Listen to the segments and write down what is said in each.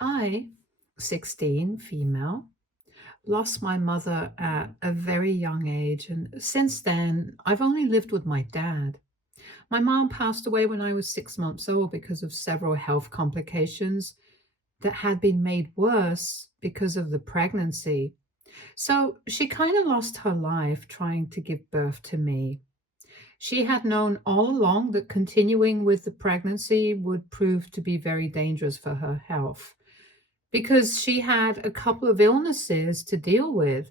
I, 16, female, lost my mother at a very young age, and since then, I've only lived with my dad. My mom passed away when I was 6 months old because of several health complications that had been made worse because of the pregnancy. So she kind of lost her life trying to give birth to me. She had known all along that continuing with the pregnancy would prove to be very dangerous for her health because she had a couple of illnesses to deal with.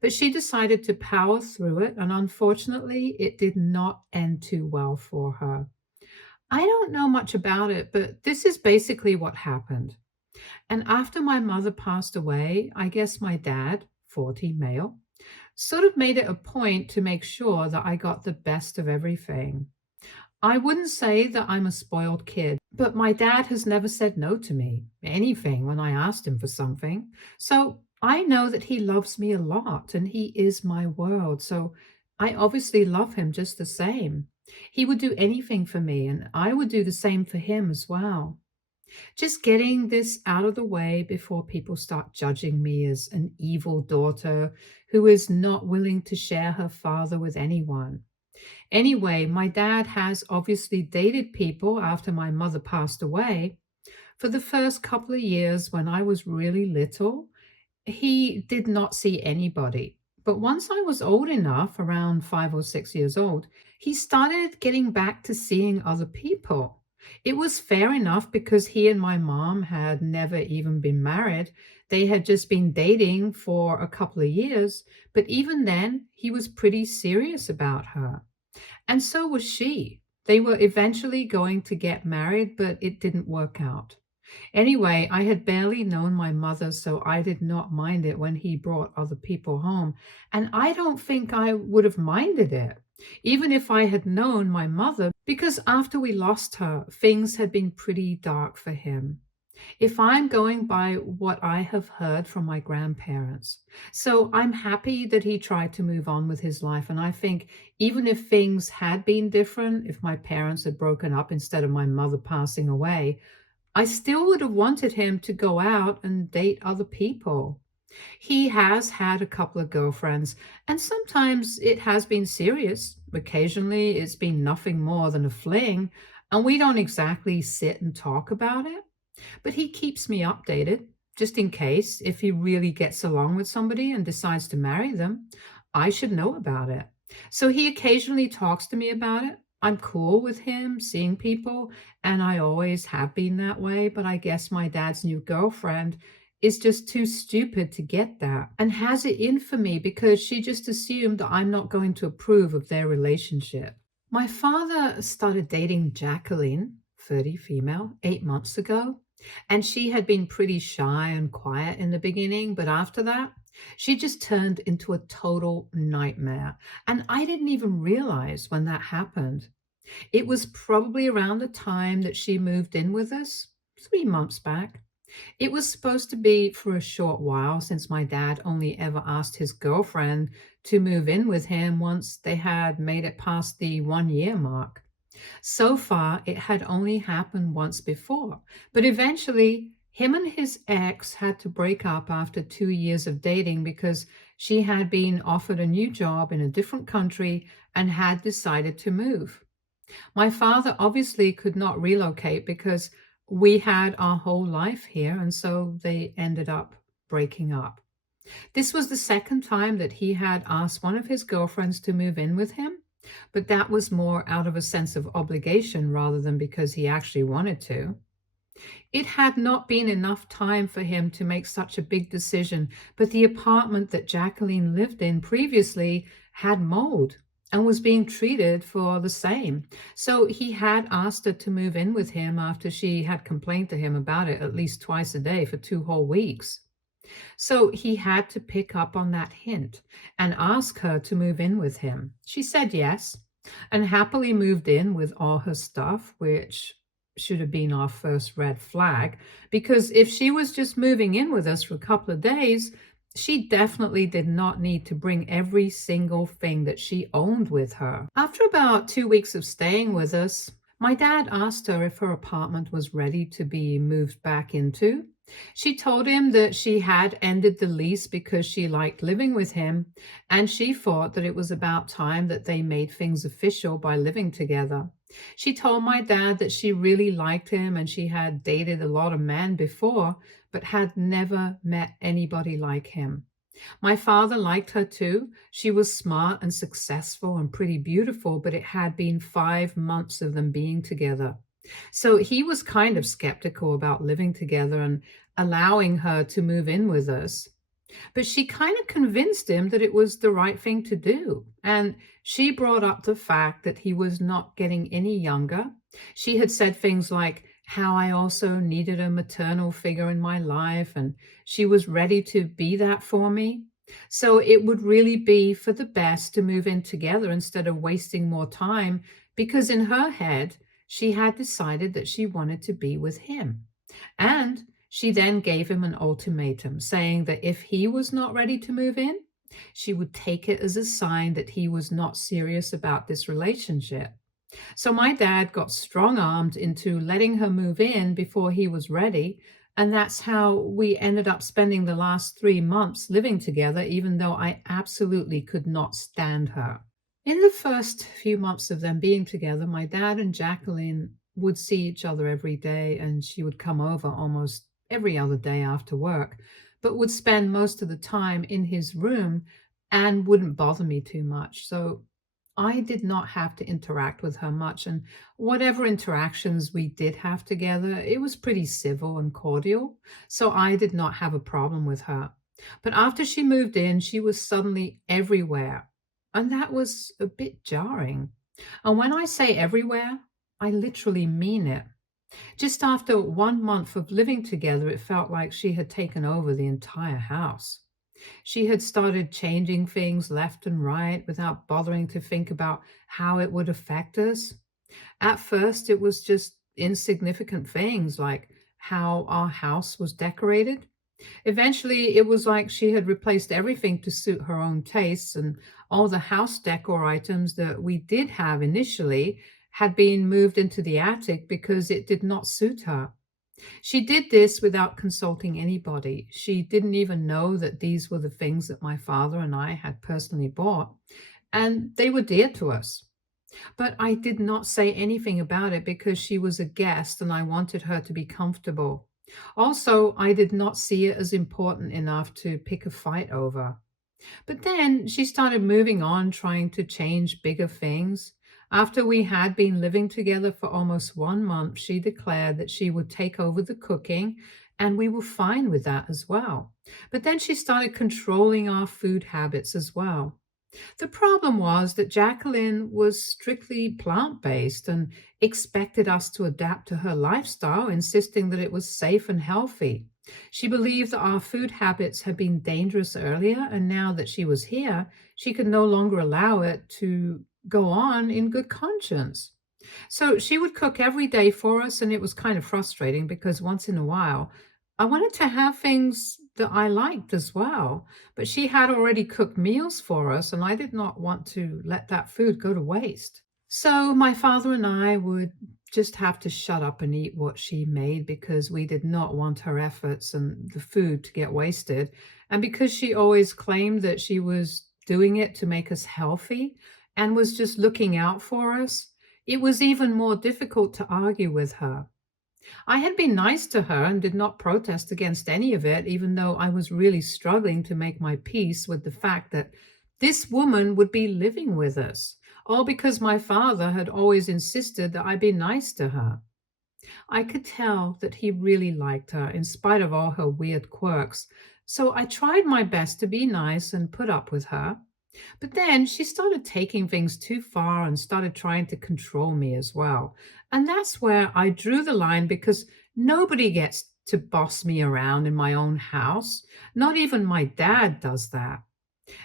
But she decided to power through it, and unfortunately, it did not end too well for her. I don't know much about it, but this is basically what happened. And after my mother passed away, I guess my dad, 40 male, sort of made it a point to make sure that I got the best of everything. I wouldn't say that I'm a spoiled kid, but my dad has never said no to me, anything, when I asked him for something. So I know that he loves me a lot and he is my world. So I obviously love him just the same. He would do anything for me, and I would do the same for him as well. Just getting this out of the way before people start judging me as an evil daughter who is not willing to share her father with anyone. Anyway, my dad has obviously dated people after my mother passed away. For the first couple of years when I was really little, he did not see anybody. But once I was old enough, around 5 or 6 years old, he started getting back to seeing other people. It was fair enough because he and my mom had never even been married. They had just been dating for a couple of years, but even then, he was pretty serious about her. And so was she. They were eventually going to get married, but it didn't work out. Anyway, I had barely known my mother, so I did not mind it when he brought other people home. And I don't think I would have minded it, even if I had known my mother, because after we lost her, things had been pretty dark for him, if I'm going by what I have heard from my grandparents. So I'm happy that he tried to move on with his life. And I think even if things had been different, if my parents had broken up instead of my mother passing away, I still would have wanted him to go out and date other people. He has had a couple of girlfriends, and sometimes it has been serious. Occasionally, it's been nothing more than a fling, and we don't exactly sit and talk about it. But he keeps me updated, just in case if he really gets along with somebody and decides to marry them, I should know about it. So he occasionally talks to me about it. I'm cool with him seeing people, and I always have been that way. But I guess my dad's new girlfriend is just too stupid to get that and has it in for me because she just assumed that I'm not going to approve of their relationship. My father started dating Jacqueline, 30 female, 8 months ago. And she had been pretty shy and quiet in the beginning, but after that, she just turned into a total nightmare. And I didn't even realize when that happened. It was probably around the time that she moved in with us, 3 months back. It was supposed to be for a short while since my dad only ever asked his girlfriend to move in with him once they had made it past the 1 year mark. So far, it had only happened once before, but eventually, him and his ex had to break up after 2 years of dating because she had been offered a new job in a different country and had decided to move. My father obviously could not relocate because we had our whole life here, and so they ended up breaking up. This was the second time that he had asked one of his girlfriends to move in with him, but that was more out of a sense of obligation rather than because he actually wanted to. It had not been enough time for him to make such a big decision, but the apartment that Jacqueline lived in previously had mold and was being treated for the same. So he had asked her to move in with him after she had complained to him about it at least twice a day for 2 whole weeks. So he had to pick up on that hint and ask her to move in with him. She said yes and happily moved in with all her stuff, which should have been our first red flag, because if she was just moving in with us for a couple of days, she definitely did not need to bring every single thing that she owned with her. After about 2 weeks of staying with us, my dad asked her if her apartment was ready to be moved back into. She told him that she had ended the lease because she liked living with him, and she thought that it was about time that they made things official by living together. She told my dad that she really liked him and she had dated a lot of men before, but had never met anybody like him. My father liked her too. She was smart and successful and pretty beautiful, but it had been 5 months of them being together. So he was kind of skeptical about living together and allowing her to move in with us. But she kind of convinced him that it was the right thing to do. And she brought up the fact that he was not getting any younger. She had said things like how I also needed a maternal figure in my life, and she was ready to be that for me. So it would really be for the best to move in together instead of wasting more time, because in her head, she had decided that she wanted to be with him. And she then gave him an ultimatum, saying that if he was not ready to move in, she would take it as a sign that he was not serious about this relationship. So my dad got strong armed into letting her move in before he was ready. And that's how we ended up spending the last 3 months living together, even though I absolutely could not stand her. In the first few months of them being together, my dad and Jacqueline would see each other every day, and she would come over almost every other day after work, but would spend most of the time in his room and wouldn't bother me too much. So I did not have to interact with her much. And whatever interactions we did have together, it was pretty civil and cordial. So I did not have a problem with her. But after she moved in, she was suddenly everywhere. And that was a bit jarring. And when I say everywhere, I literally mean it. Just after 1 month of living together, it felt like she had taken over the entire house. She had started changing things left and right without bothering to think about how it would affect us. At first, it was just insignificant things like how our house was decorated. Eventually, it was like she had replaced everything to suit her own tastes, and all the house decor items that we did have initially had been moved into the attic because it did not suit her. She did this without consulting anybody. She didn't even know that these were the things that my father and I had personally bought, and they were dear to us. But I did not say anything about it because she was a guest and I wanted her to be comfortable. Also, I did not see it as important enough to pick a fight over. But then she started moving on, trying to change bigger things. After we had been living together for almost 1 month, she declared that she would take over the cooking, and we were fine with that as well. But then she started controlling our food habits as well. The problem was that Jacqueline was strictly plant based and expected us to adapt to her lifestyle, insisting that it was safe and healthy. She believed that our food habits had been dangerous earlier, and now that she was here, she could no longer allow it to go on in good conscience. So she would cook every day for us, and it was kind of frustrating because once in a while, I wanted to have things that I liked as well. But she had already cooked meals for us, and I did not want to let that food go to waste. So my father and I would just have to shut up and eat what she made because we did not want her efforts and the food to get wasted. And because she always claimed that she was doing it to make us healthy and was just looking out for us, it was even more difficult to argue with her. I had been nice to her and did not protest against any of it, even though I was really struggling to make my peace with the fact that this woman would be living with us, all because my father had always insisted that I be nice to her. I could tell that he really liked her in spite of all her weird quirks, so I tried my best to be nice and put up with her. But then she started taking things too far and started trying to control me as well. And that's where I drew the line because nobody gets to boss me around in my own house. Not even my dad does that.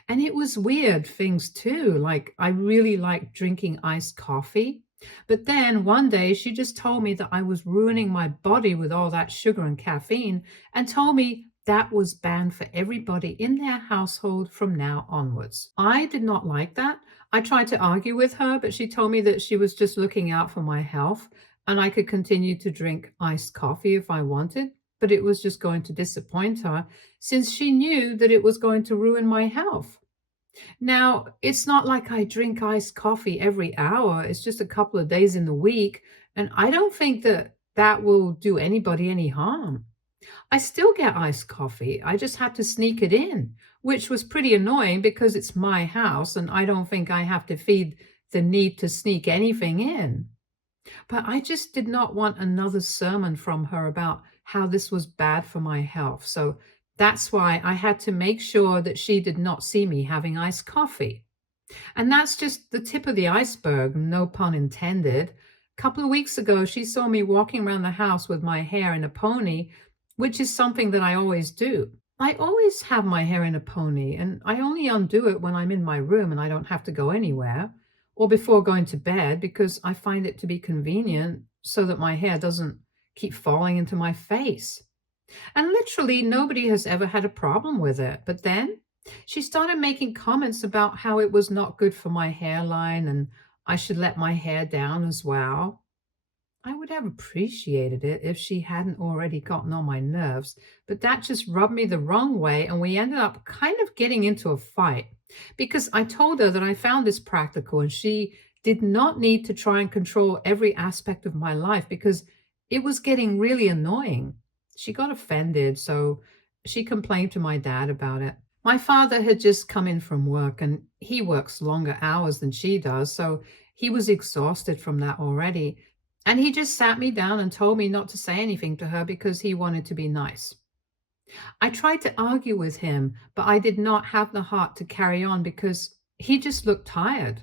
And it was weird things too. Like I really liked drinking iced coffee. But then one day she just told me that I was ruining my body with all that sugar and caffeine and told me that was banned for everybody in their household from now onwards. I did not like that. I tried to argue with her, but she told me that she was just looking out for my health and I could continue to drink iced coffee if I wanted. but it was just going to disappoint her since she knew that it was going to ruin my health. Now, it's not like I drink iced coffee every hour, it's just a couple of days in the week, and I don't think that that will do anybody any harm. I still get iced coffee. I just had to sneak it in, which was pretty annoying because it's my house and I don't think I have to feed the need to sneak anything in. But I just did not want another sermon from her about how this was bad for my health. So that's why I had to make sure that she did not see me having iced coffee. And that's just the tip of the iceberg, no pun intended. A couple of weeks ago, she saw me walking around the house with my hair in a pony, which is something that I always do. I always have my hair in a pony, and I only undo it when I'm in my room and I don't have to go anywhere, or before going to bed because I find it to be convenient so that my hair doesn't keep falling into my face. And literally nobody has ever had a problem with it. But then she started making comments about how it was not good for my hairline and I should let my hair down as well. I would have appreciated it if she hadn't already gotten on my nerves, but that just rubbed me the wrong way, and we ended up kind of getting into a fight because I told her that I found this practical and she did not need to try and control every aspect of my life because it was getting really annoying. She got offended, so she complained to my dad about it. My father had just come in from work and he works longer hours than she does, so he was exhausted from that already. And he just sat me down and told me not to say anything to her because he wanted to be nice. I tried to argue with him, but I did not have the heart to carry on because he just looked tired.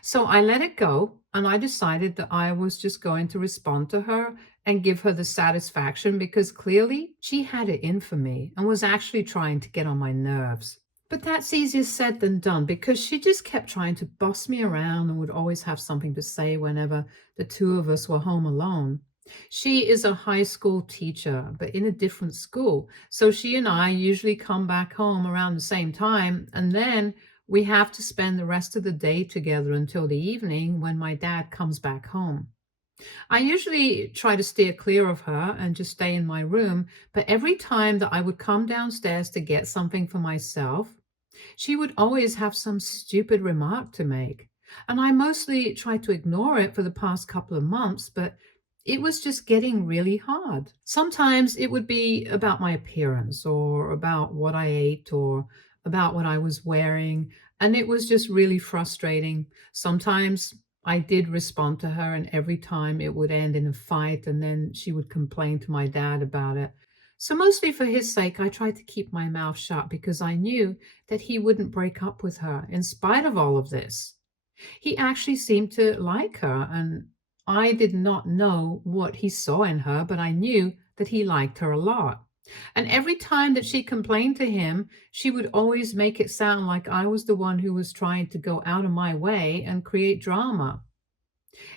So I let it go and I decided that I was just going to respond to her and give her the satisfaction because clearly she had it in for me and was actually trying to get on my nerves. But that's easier said than done because she just kept trying to boss me around and would always have something to say whenever the two of us were home alone. She is a high school teacher, but in a different school. So she and I usually come back home around the same time, and then we have to spend the rest of the day together until the evening when my dad comes back home. I usually try to steer clear of her and just stay in my room, but every time that I would come downstairs to get something for myself, she would always have some stupid remark to make. And I mostly tried to ignore it for the past couple of months, but it was just getting really hard. Sometimes it would be about my appearance or about what I ate or about what I was wearing, and it was just really frustrating. Sometimes I did respond to her, and every time it would end in a fight, and then she would complain to my dad about it. So, mostly for his sake, I tried to keep my mouth shut because I knew that he wouldn't break up with her in spite of all of this. He actually seemed to like her, and I did not know what he saw in her, but I knew that he liked her a lot. And every time that she complained to him, she would always make it sound like I was the one who was trying to go out of my way and create drama.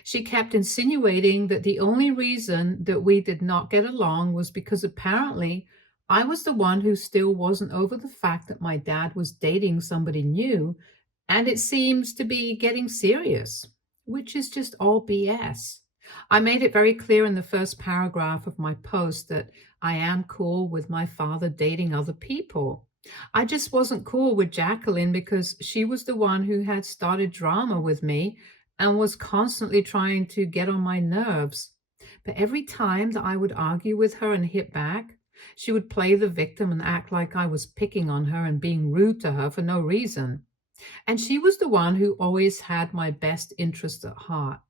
She kept insinuating that the only reason that we did not get along was because apparently I was the one who still wasn't over the fact that my dad was dating somebody new, and it seems to be getting serious, which is just all BS. I made it very clear in the first paragraph of my post that I am cool with my father dating other people. I just wasn't cool with Jacqueline because she was the one who had started drama with me and was constantly trying to get on my nerves. But every time that I would argue with her and hit back, she would play the victim and act like I was picking on her and being rude to her for no reason. And she was the one who always had my best interest at heart.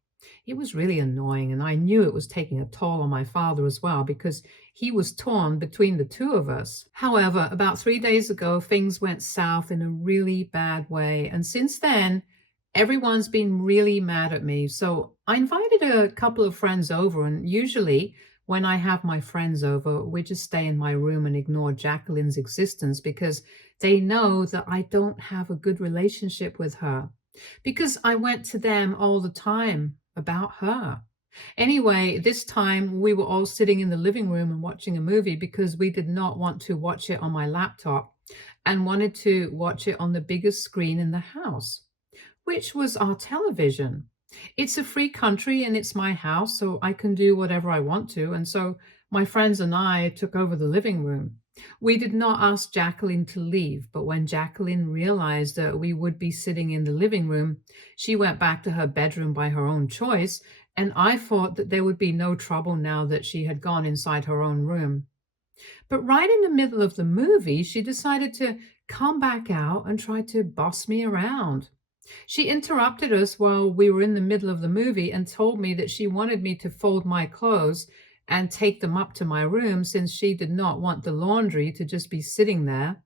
It was really annoying, and I knew it was taking a toll on my father as well because he was torn between the two of us. However, about 3 days ago, things went south in a really bad way. And since then, everyone's been really mad at me. So I invited a couple of friends over, and usually when I have my friends over, we just stay in my room and ignore Jacqueline's existence because they know that I don't have a good relationship with her. Because I went to them all the time about her. Anyway, this time we were all sitting in the living room and watching a movie because we did not want to watch it on my laptop and wanted to watch it on the biggest screen in the house, which was our television. It's a free country and it's my house, so I can do whatever I want to. And so My friends and I took over the living room. We did not ask Jacqueline to leave, but when Jacqueline realized that we would be sitting in the living room, she went back to her bedroom by her own choice, and I thought that there would be no trouble now that she had gone inside her own room. But right in the middle of the movie, she decided to come back out and try to boss me around. She interrupted us while we were in the middle of the movie and told me that she wanted me to fold my clothes and take them up to my room since she did not want the laundry to just be sitting there.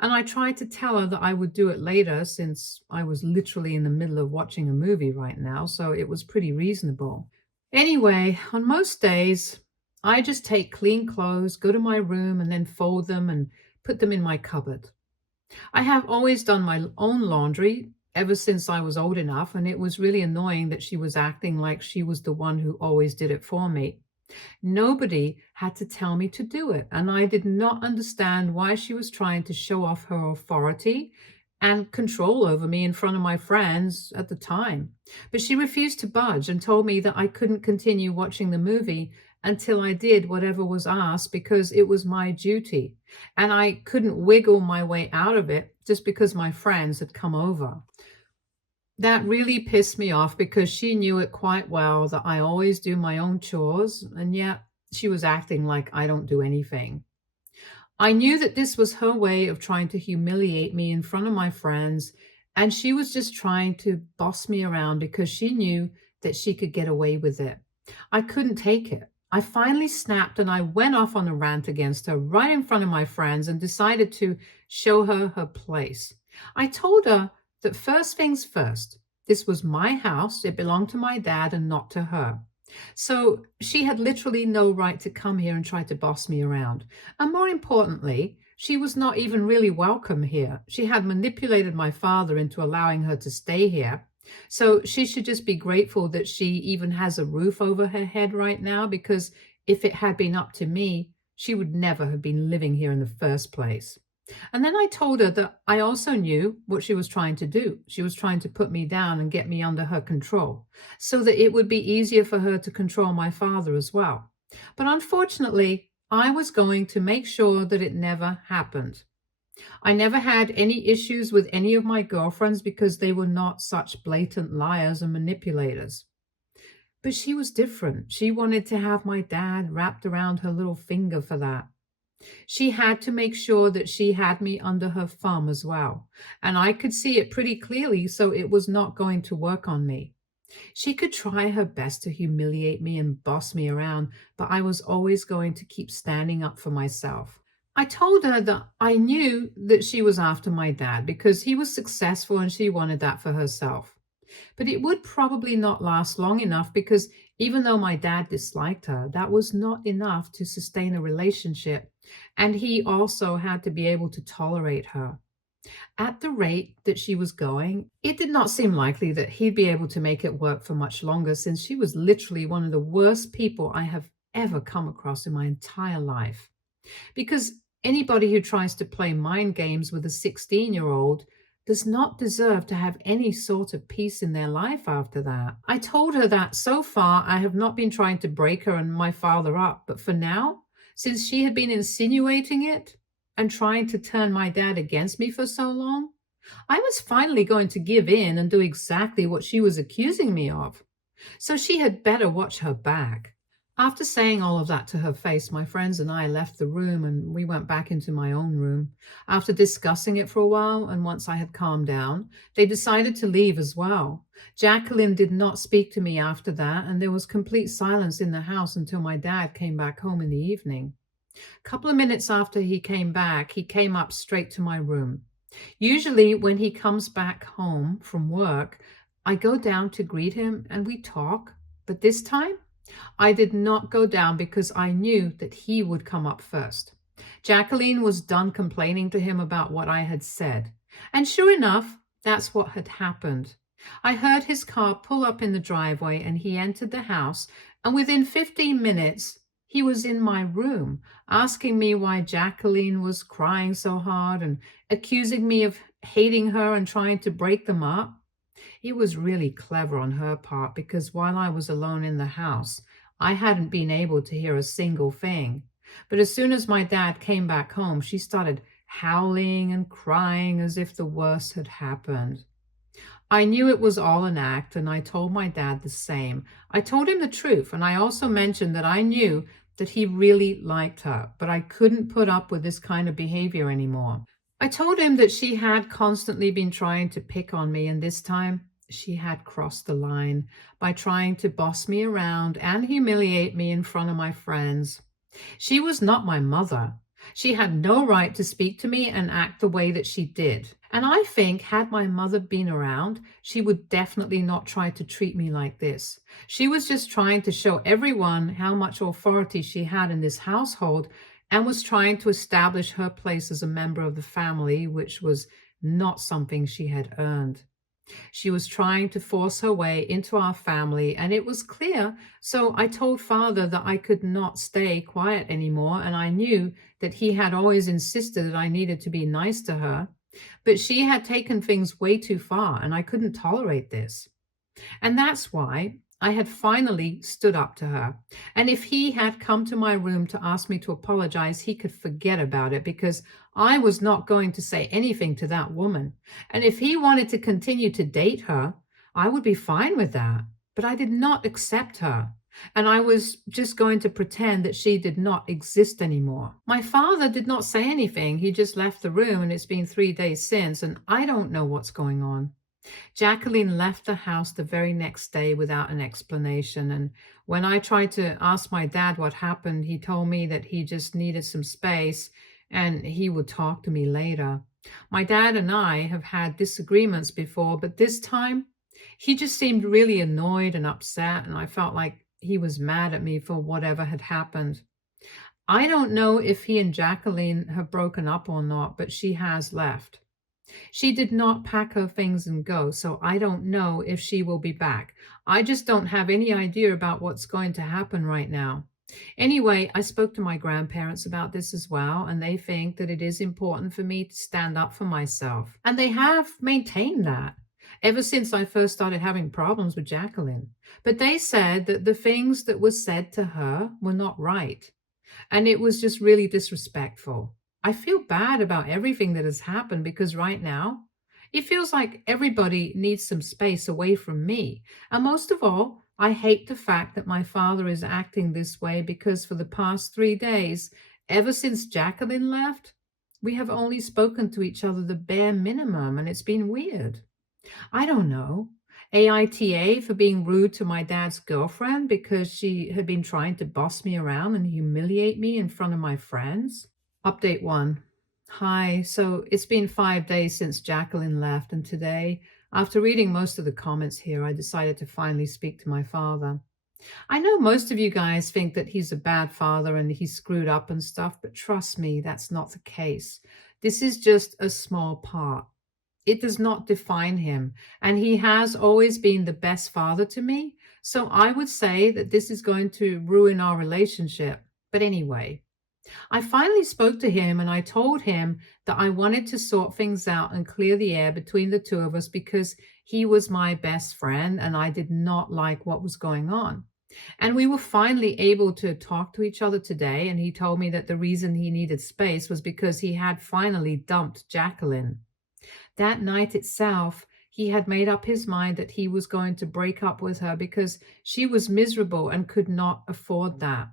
And I tried to tell her that I would do it later since I was literally in the middle of watching a movie right now, so it was pretty reasonable. Anyway, on most days, I just take clean clothes, go to my room, and then fold them and put them in my cupboard. I have always done my own laundry ever since I was old enough, and it was really annoying that she was acting like she was the one who always did it for me. Nobody had to tell me to do it, and I did not understand why she was trying to show off her authority and control over me in front of my friends at the time. But she refused to budge and told me that I couldn't continue watching the movie until I did whatever was asked because it was my duty, and I couldn't wiggle my way out of it just because my friends had come over. That really pissed me off because she knew it quite well that I always do my own chores, and yet she was acting like I don't do anything. I knew that this was her way of trying to humiliate me in front of my friends, and she was just trying to boss me around because she knew that she could get away with it. I couldn't take it. I finally snapped and I went off on a rant against her right in front of my friends and decided to show her her place. I told her that first things first, this was my house, it belonged to my dad and not to her. So she had literally no right to come here and try to boss me around. And more importantly, she was not even really welcome here. She had manipulated my father into allowing her to stay here. So she should just be grateful that she even has a roof over her head right now, because if it had been up to me, she would never have been living here in the first place. And then I told her that I also knew what she was trying to do. She was trying to put me down and get me under her control so that it would be easier for her to control my father as well. But unfortunately, I was going to make sure that it never happened. I never had any issues with any of my girlfriends because they were not such blatant liars and manipulators. But she was different. She wanted to have my dad wrapped around her little finger for that. She had to make sure that she had me under her thumb as well, and I could see it pretty clearly, so it was not going to work on me. She could try her best to humiliate me and boss me around, but I was always going to keep standing up for myself. I told her that I knew that she was after my dad because he was successful and she wanted that for herself. But it would probably not last long enough because even though my dad disliked her, that was not enough to sustain a relationship. And he also had to be able to tolerate her. At the rate that she was going, it did not seem likely that he'd be able to make it work for much longer since she was literally one of the worst people I have ever come across in my entire life. Because anybody who tries to play mind games with a 16-year-old does not deserve to have any sort of peace in their life after that. I told her that so far I have not been trying to break her and my father up, but for now, since she had been insinuating it and trying to turn my dad against me for so long, I was finally going to give in and do exactly what she was accusing me of. So she had better watch her back. After saying all of that to her face, my friends and I left the room and we went back into my own room. After discussing it for a while, and once I had calmed down, they decided to leave as well. Jacqueline did not speak to me after that, and there was complete silence in the house until my dad came back home in the evening. A couple of minutes after he came back, he came up straight to my room. Usually, when he comes back home from work, I go down to greet him and we talk, but this time, I did not go down because I knew that he would come up first. Jacqueline was done complaining to him about what I had said. And sure enough, that's what had happened. I heard his car pull up in the driveway and he entered the house, and within 15 minutes, he was in my room, asking me why Jacqueline was crying so hard and accusing me of hating her and trying to break them up. It was really clever on her part because while I was alone in the house, I hadn't been able to hear a single thing. But as soon as my dad came back home, she started howling and crying as if the worst had happened. I knew it was all an act, and I told my dad the same. I told him the truth, and I also mentioned that I knew that he really liked her, but I couldn't put up with this kind of behavior anymore. I told him that she had constantly been trying to pick on me, and this time she had crossed the line by trying to boss me around and humiliate me in front of my friends. She was not my mother. She had no right to speak to me and act the way that she did. And I think, had my mother been around, she would definitely not try to treat me like this. She was just trying to show everyone how much authority she had in this household and was trying to establish her place as a member of the family, which was not something she had earned. She was trying to force her way into our family, and it was clear. So I told father that I could not stay quiet anymore, and I knew that he had always insisted that I needed to be nice to her. But she had taken things way too far, and I couldn't tolerate this. And that's why I had finally stood up to her. And if he had come to my room to ask me to apologize, he could forget about it because I was not going to say anything to that woman. And if he wanted to continue to date her, I would be fine with that. But I did not accept her. And I was just going to pretend that she did not exist anymore. My father did not say anything. He just left the room, and it's been 3 days since, and I don't know what's going on. Jacqueline left the house the very next day without an explanation. And when I tried to ask my dad what happened, he told me that he just needed some space and he would talk to me later. My dad and I have had disagreements before, but this time he just seemed really annoyed and upset, and I felt like he was mad at me for whatever had happened. I don't know if he and Jacqueline have broken up or not, but she has left. She did not pack her things and go, so I don't know if she will be back. I just don't have any idea about what's going to happen right now. Anyway, I spoke to my grandparents about this as well, and they think that it is important for me to stand up for myself. And they have maintained that ever since I first started having problems with Jacqueline. But they said that the things that were said to her were not right. And it was just really disrespectful. I feel bad about everything that has happened because right now it feels like everybody needs some space away from me. And most of all, I hate the fact that my father is acting this way because for the past 3 days, ever since Jacqueline left, we have only spoken to each other the bare minimum, and it's been weird. I don't know. AITA for being rude to my dad's girlfriend because she had been trying to boss me around and humiliate me in front of my friends. Update one. Hi, so it's been 5 days since Jacqueline left, and today, after reading most of the comments here, I decided to finally speak to my father. I know most of you guys think that he's a bad father and he's screwed up and stuff, but trust me, that's not the case. This is just a small part. It does not define him, and he has always been the best father to me. So I would say that this is going to ruin our relationship. But anyway, I finally spoke to him and I told him that I wanted to sort things out and clear the air between the two of us because he was my best friend and I did not like what was going on. And we were finally able to talk to each other today, and he told me that the reason he needed space was because he had finally dumped Jacqueline. That night itself, he had made up his mind that he was going to break up with her because she was miserable and could not afford that.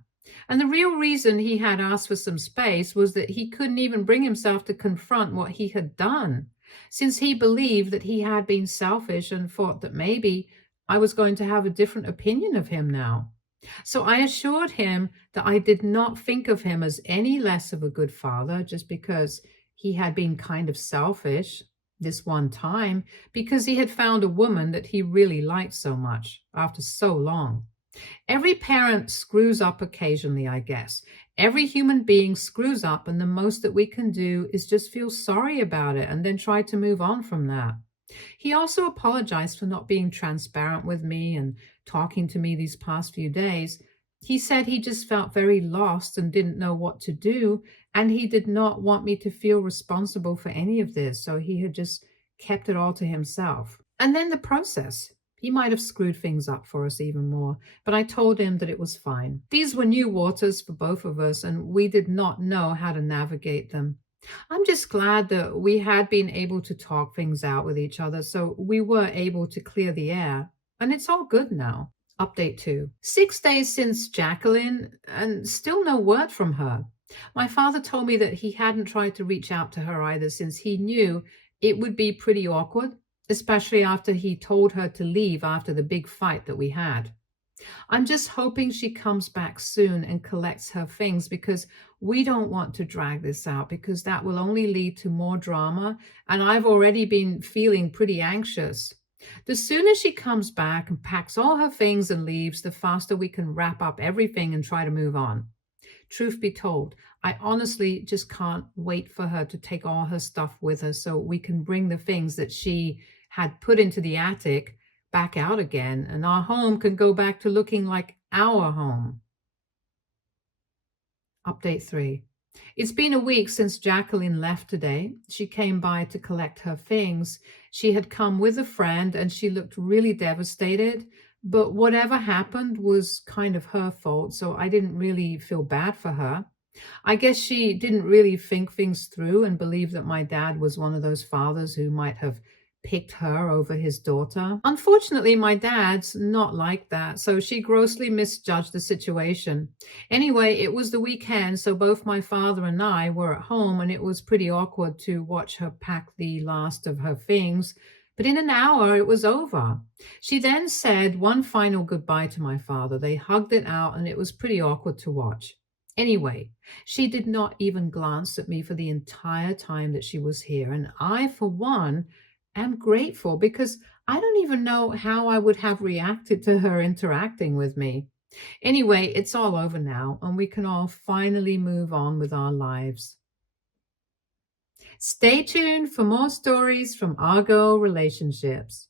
And the real reason he had asked for some space was that he couldn't even bring himself to confront what he had done, since he believed that he had been selfish and thought that maybe I was going to have a different opinion of him now. So I assured him that I did not think of him as any less of a good father just because he had been kind of selfish this one time because he had found a woman that he really liked so much after so long. Every parent screws up occasionally, I guess. Every human being screws up, and the most that we can do is just feel sorry about it and then try to move on from that. He also apologized for not being transparent with me and talking to me these past few days. He said he just felt very lost and didn't know what to do, and he did not want me to feel responsible for any of this, so he had just kept it all to himself. And then the process. He might have screwed things up for us even more, but I told him that it was fine. These were new waters for both of us, and we did not know how to navigate them. I'm just glad that we had been able to talk things out with each other, so we were able to clear the air, and it's all good now. Update 2. 6 days since Jacqueline, and still no word from her. My father told me that he hadn't tried to reach out to her either since he knew it would be pretty awkward, especially after he told her to leave after the big fight that we had. I'm just hoping she comes back soon and collects her things because we don't want to drag this out because that will only lead to more drama. And I've already been feeling pretty anxious. The sooner she comes back and packs all her things and leaves, the faster we can wrap up everything and try to move on. Truth be told, I honestly just can't wait for her to take all her stuff with her so we can bring the things that she had put into the attic back out again and our home can go back to looking like our home. Update 3. It's been a week since Jacqueline left today. She came by to collect her things. She had come with a friend and she looked really devastated. But whatever happened was kind of her fault, so I didn't really feel bad for her. I guess she didn't really think things through and believe that my dad was one of those fathers who might have picked her over his daughter. Unfortunately, my dad's not like that, so she grossly misjudged the situation. Anyway, it was the weekend, so both my father and I were at home, and it was pretty awkward to watch her pack the last of her things. But in an hour, it was over. She then said one final goodbye to my father. They hugged it out, and it was pretty awkward to watch. Anyway, she did not even glance at me for the entire time that she was here. And I, for one, am grateful because I don't even know how I would have reacted to her interacting with me. Anyway, it's all over now, and we can all finally move on with our lives. Stay tuned for more stories from Argo Relationships.